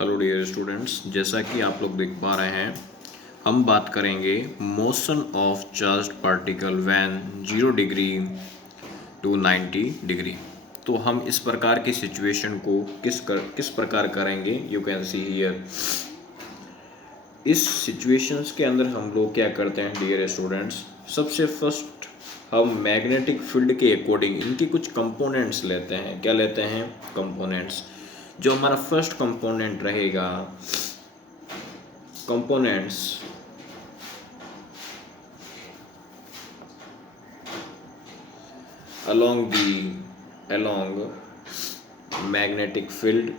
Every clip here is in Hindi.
हेलो डियर स्टूडेंट्स, जैसा कि आप लोग देख पा रहे हैं, हम बात करेंगे motion of charged particle when 0 degree to 90 degree. तो हम इस प्रकार की सिचुएशन को किस प्रकार करेंगे, यू कैन सी हियर। इस सिचुएशंस के अंदर हम लोग क्या करते हैं डियर स्टूडेंट्स, सबसे फर्स्ट हम मैग्नेटिक फील्ड के अकॉर्डिंग इनके कुछ कंपोनेंट्स लेते हैं। क्या लेते हैं? कंपोनेंट्स। जो हमारा फर्स्ट कंपोनेंट रहेगा, कंपोनेंट्स along magnetic field,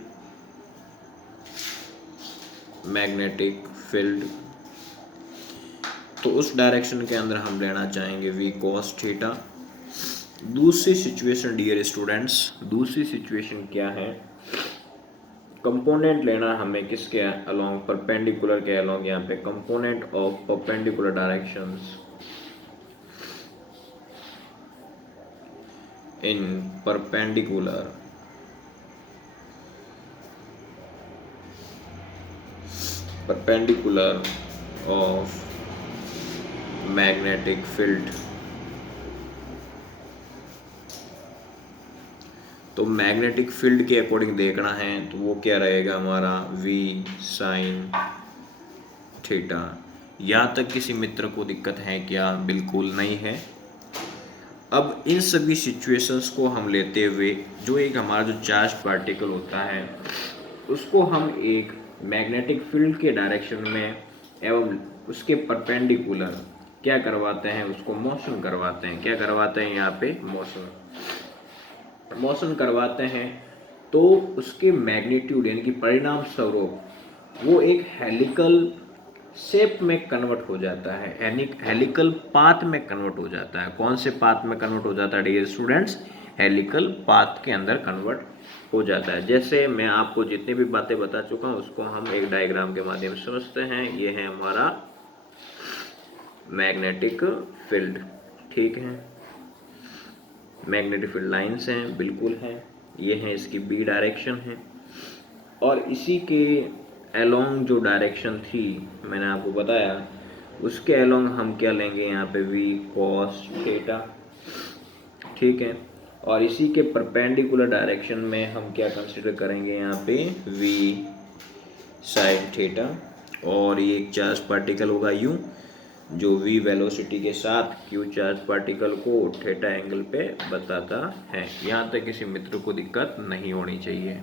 तो उस डायरेक्शन के अंदर हम लेना चाहेंगे v cos थीटा। दूसरी सिचुएशन डियर स्टूडेंट्स, दूसरी सिचुएशन क्या है? कंपोनेंट लेना हमें किसके अलोंग? परपेंडिकुलर के अलोंग। यहाँ पे component of perpendicular directions in perpendicular of magnetic field। तो मैग्नेटिक फील्ड के अकॉर्डिंग देखना है तो वो क्या रहेगा हमारा? v sin theta. यहाँ तक किसी मित्र को दिक्कत है क्या? बिल्कुल नहीं है। अब इन सभी सिचुएशंस को हम लेते हुए, जो एक हमारा जो चार्ज पार्टिकल होता है उसको हम एक मैग्नेटिक फील्ड के डायरेक्शन में एवं उसके परपेंडिकुलर क्या करवाते हैं? उसको मोशन करवाते हैं। क्या करवाते हैं? यहाँ पे मोशन करवाते हैं। तो उसके मैग्नीट्यूड यानी कि परिणाम स्वरूप वो एक हेलिकल शेप में कन्वर्ट हो जाता है, यानी हेलिकल पाथ में कन्वर्ट हो जाता है। कौन से पाथ में कन्वर्ट हो जाता है डियर स्टूडेंट्स? हेलिकल पाथ के अंदर कन्वर्ट हो जाता है। जैसे मैं आपको जितनी भी बातें बता चुका हूँ उसको हम एक डायग्राम के माध्यम से समझते हैं। ये है हमारा मैग्नेटिक फील्ड, ठीक है। मैग्नेटिक फील्ड लाइन्स हैं, बिल्कुल हैं। ये है इसकी बी डायरेक्शन है, और इसी के अलोंग जो डायरेक्शन थी मैंने आपको बताया, उसके अलोंग हम क्या लेंगे? यहाँ पे v cos थीटा, ठीक है। और इसी के परपेंडिकुलर डायरेक्शन में हम क्या कंसिडर करेंगे? यहाँ पे v sin थीटा। और ये एक चार्ज पार्टिकल होगा u, जो v वेलोसिटी के साथ q चार्ज पार्टिकल को थीटा एंगल पे बताता है। यहाँ तक किसी मित्र को दिक्कत नहीं होनी चाहिए।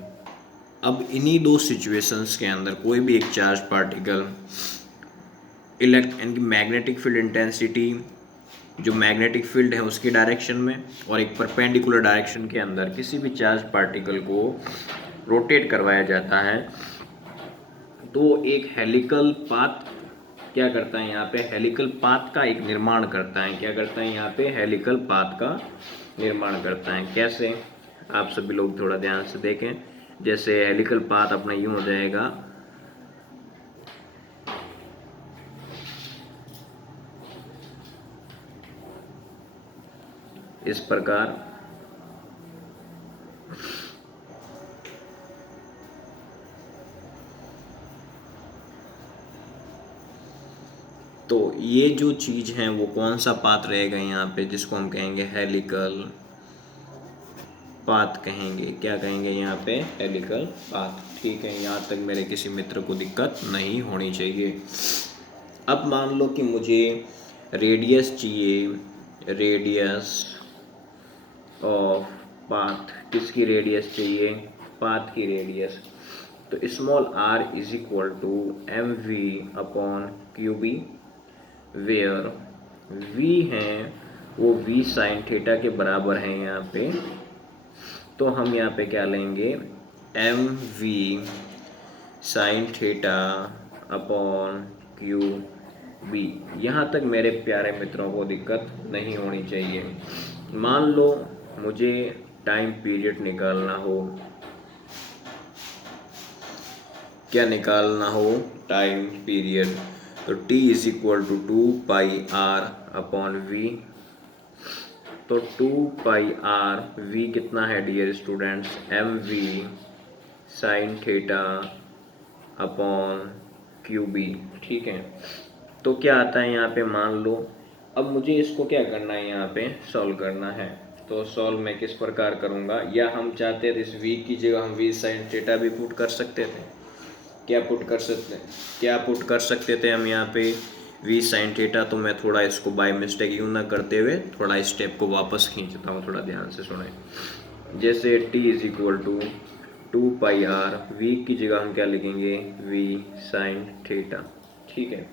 अब इन्हीं दो सिचुएशंस के अंदर कोई भी एक चार्ज पार्टिकल इनकी मैग्नेटिक फील्ड इंटेंसिटी, जो मैग्नेटिक फील्ड है उसकी डायरेक्शन में और एक परपेंडिकुलर डायरेक्शन के अंदर किसी भी चार्ज पार्टिकल को रोटेट करवाया जाता है, तो एक हेलिकल पाथ क्या करता है? यहाँ पे हेलिकल पाथ का एक निर्माण करता है। क्या करता है? यहाँ पे हेलिकल पाथ का निर्माण करता है। कैसे? आप सभी लोग थोड़ा ध्यान से देखें। जैसे हेलिकल पाथ अपना यूं हो जाएगा, इस प्रकार। तो ये जो चीज है वो कौन सा पाथ रहेगा यहाँ पे, जिसको हम कहेंगे हेलिकल पाथ कहेंगे। क्या कहेंगे? यहाँ पे हेलिकल पाथ, ठीक है। यहाँ तक मेरे किसी मित्र को दिक्कत नहीं होनी चाहिए। अब मान लो कि मुझे रेडियस चाहिए, रेडियस ऑफ पाथ। किसकी रेडियस चाहिए? पाथ की रेडियस। तो small r is equal to M V upon Q B, where v हैं वो v साइन थीटा के बराबर हैं यहाँ पे। तो हम यहाँ पे क्या लेंगे? M V sine theta upon Q B. यहाँ तक मेरे प्यारे मित्रों को दिक्कत नहीं होनी चाहिए। मान लो मुझे टाइम पीरियड निकालना हो। क्या निकालना हो? Time period. तो t is equal to 2πr upon V. तो 2πr, v कितना है dear students? M V sine theta upon Q B. ठीक है, तो क्या आता है यहाँ पे, मान लो अब मुझे इसको क्या करना है, यहाँ पे सॉल्व करना है। तो सॉल्व मैं किस प्रकार करूँगा, या हम चाहते थे इस v की जगह हम v साइन थीटा भी पुट कर सकते थे। क्या पुट कर सकते थे हम यहाँ पे v साइन थीटा। तो मैं थोड़ा इसको बाय मिस्टेक यूँ ना करते हुए थोड़ा स्टेप को वापस खींचता हूँ, थोड़ा ध्यान से सुने। जैसे t is equal to 2πr, v की जगह हम क्या लिखेंगे, v साइन थीटा। ठीक है,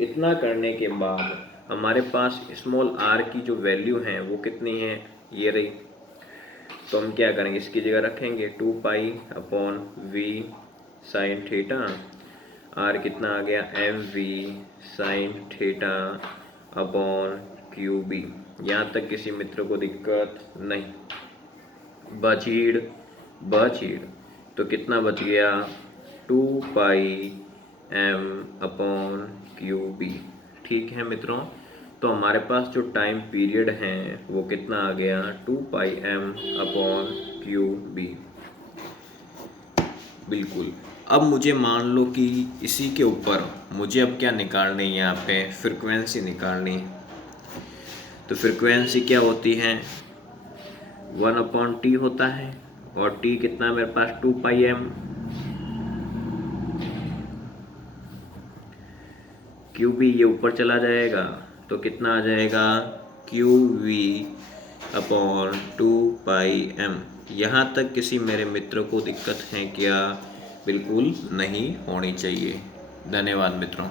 इतना करने के बाद हमारे पास स्मॉल r की जो वैल्यू है वो कितनी है, ये रही। तो हम क्या करेंगे, इसकी जगह रखेंगे 2 pi upon v sine theta. r कितना आ गया, M V sine theta upon Q B. यहाँ तक किसी मित्र को दिक्कत नहीं, बचीड़ तो कितना बच गया, 2 pi M upon Q B. ठीक है मित्रों, तो हमारे पास जो टाइम पीरियड है वो कितना आ गया, 2 pi M upon Q B. बिल्कुल। अब मुझे मान लो कि इसी के ऊपर मुझे अब क्या निकालनी है, यहाँ पे फ्रिक्वेंसी निकालनी है। तो फ्रिक्वेंसी क्या होती है, 1/t होता है, और t कितना मेरे पास 2 पाई एम। क्यू बी ये ऊपर चला जाएगा तो कितना आ जाएगा, Q V upon 2 pi M. यहाँ तक किसी मेरे मित्र को दिक्कत है क्या, बिल्कुल नहीं होनी चाहिए। धन्यवाद मित्रों।